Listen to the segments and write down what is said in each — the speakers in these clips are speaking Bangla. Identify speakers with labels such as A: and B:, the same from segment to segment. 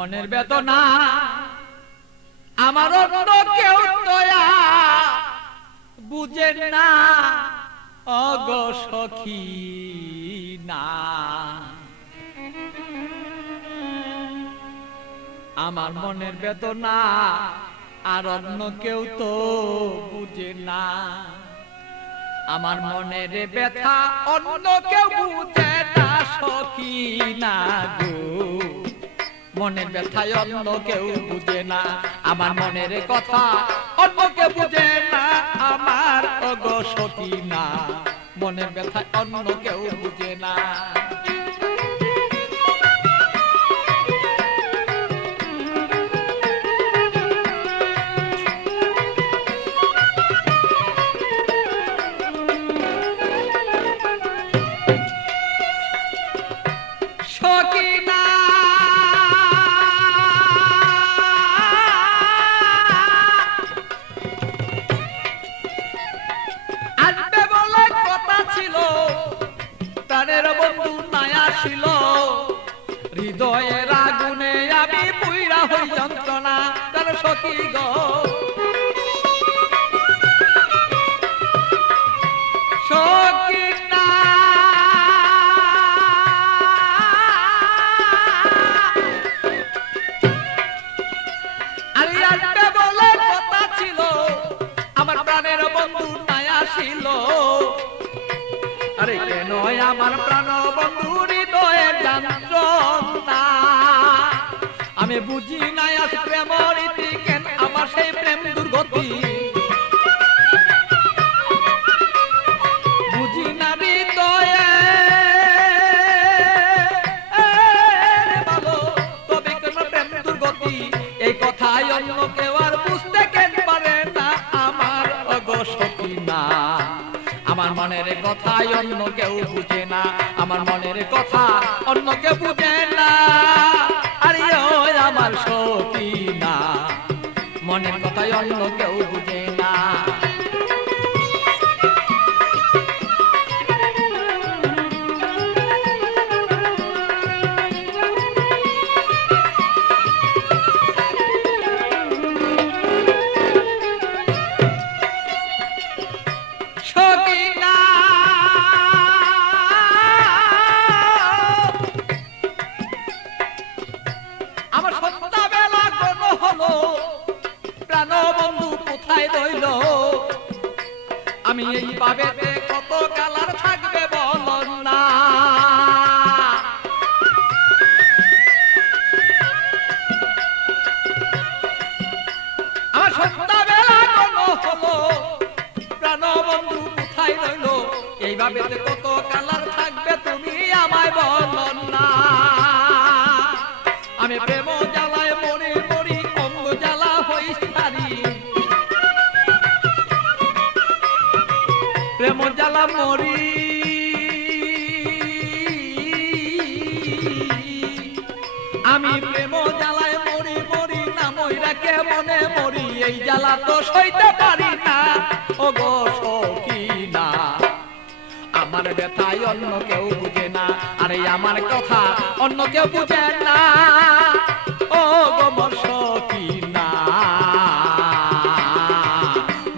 A: মনের বেদনা আমার অন্য কেউ দয়া বুঝে না। অগ সখী না। আমার মনের বেদনা আর অন্য কেউ তো বুঝে না। আমার মনের ব্যথা অন্য কেউ বুঝে না সখী না গো। মনের ব্যথায় অন্য কেউ বুঝে না। আমার মনের কথা অন্য কেউ বুঝে না। আমার অগ সখী না। মনের ব্যথায় অন্য কেউ বুঝে না। আসিল। হৃদয়ের আগুনে আমি পুইরা হই যন্ত্রণা, তার সখী গো ছিল আরে আমার প্রাণ বন্ধু আমি বুঝি নাই কথাই অন্য কেউ বুঝে না। আমার মনের কথা অন্য কেউ বুঝে না। আরে আমার সতী না। মনের কথাই অন্য কেউ আমি এই পাবেতে কত কালার থাকবে বল না। আমার সন্ধ্যাবেলা কোন হলো প্রাণ বন্ধু কোথায় রইল? এইভাবে কত কালার থাকবে তুমি আমায় বল না। আমি প্রেম জ্বালায় প্রেম জ্বালা মরি। আমি প্রেম জ্বালায় মরি মরি না মনে মরি? এই জ্বালা তো সইতে পারি না। ও গো না, আমার ব্যথায় অন্য কেউ বুঝে না। আরে আমার কথা অন্য কেউ বুঝে না। ও গো না,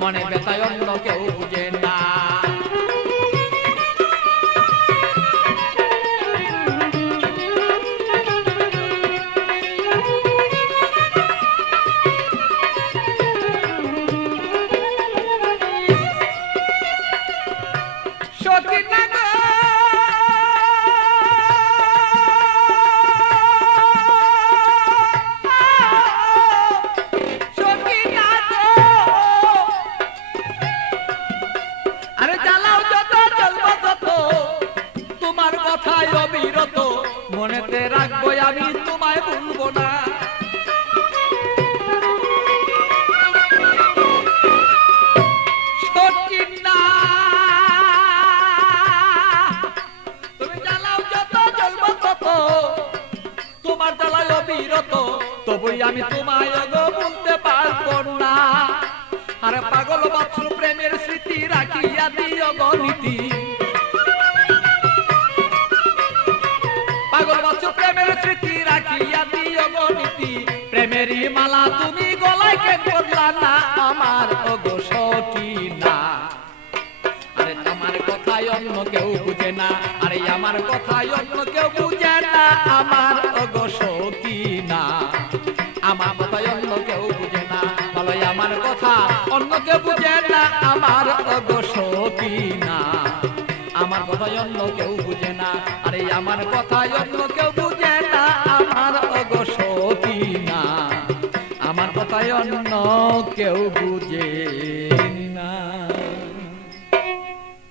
A: মনে ব্যথায় অন্য কেউ বুঝে না। রাখব আমি তোমায় ভুলবো না। তোমার জ্বালায় অবিরত তবুই আমি তোমায় মালা তুমি গলায় কে করলা না? আমার ওগো সখী না। আরে আমার কথাই অন্য কেউ বুঝে না। আরে আমার কথাই অন্য কেউ বুঝে না। আমার ওগো সখী না। আমার কথাই অন্য কেউ বুঝে না। বলো, আমার কথা অন্য কেউ বুঝে না। আমার ওগো সখী না। আমার কথাই অন্য কেউ বুঝে না। আরে আমার কথাই অন্য que é o Buda.